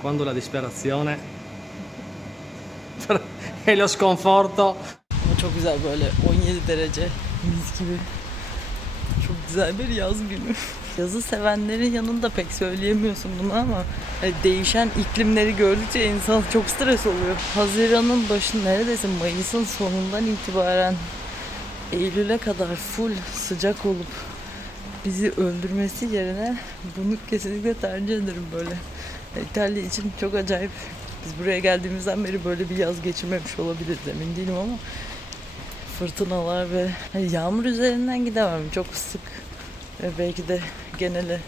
quando la disperazione e lo sconforto çok güzel böyle 17 derece mis gibi. Çok güzel bir yaz günü. Yazı sevenlerin yanında pek söyleyemiyorsun bunu ama hani değişen iklimleri gördükçe insan çok stres oluyor. Haziran'ın başı neredeyse Mayıs'ın sonundan itibaren Eylül'e kadar full sıcak olup bizi öldürmesi yerine bunu kesinlikle tercih ederim böyle. İtalya için çok acayip. Biz buraya geldiğimizden beri böyle bir yaz geçirmemiş olabiliriz emin değilim ama fırtınalar ve hani yağmur üzerinden gidemem çok sık ve belki de genele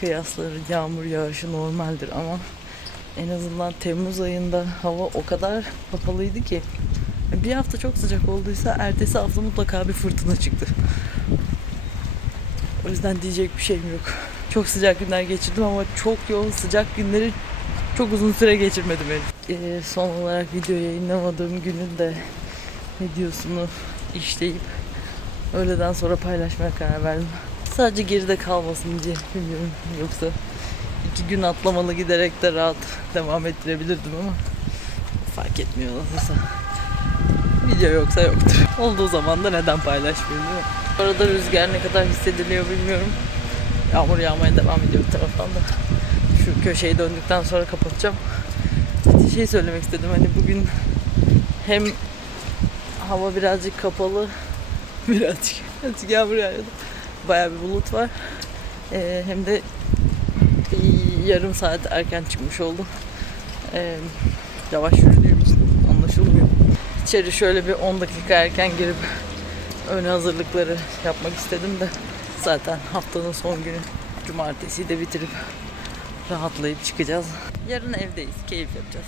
kıyasla yağmur yağışı normaldir ama en azından Temmuz ayında hava o kadar kapalıydı ki bir hafta çok sıcak olduysa ertesi hafta mutlaka bir fırtına çıktı. O yüzden diyecek bir şeyim yok. Çok sıcak günler geçirdim ama çok yoğun sıcak günleri çok uzun süre geçirmedim henüz. Ee, son olarak video yayınlamadığım günün de videosunu işleyip öğleden sonra paylaşmaya karar verdim. Sadece geride kalmasın diye bilmiyorum. Yoksa iki gün atlamalı giderek de rahat devam ettirebilirdim ama fark etmiyor nasılsa. Video yoksa yoktur. Olduğu zaman da neden paylaşmayayım değil mi? Bu arada rüzgar ne kadar hissediliyor bilmiyorum. Yağmur yağmaya devam ediyor bir taraftan da. Şu köşeyi döndükten sonra kapatacağım. Bir şey söylemek istedim. Hani bugün hem hava birazcık kapalı birazcık, birazcık yağmur yağıyordu. Bayağı bir bulut var. Ee, hem de yarım saat erken çıkmış oldum. Ee, yavaş yürüdüğüm için anlaşılmıyor. İçeri şöyle bir 10 dakika erken girip ön hazırlıkları yapmak istedim de zaten haftanın son günü cumartesi de bitirip rahatlayıp çıkacağız. Yarın evdeyiz, keyif yapacağız.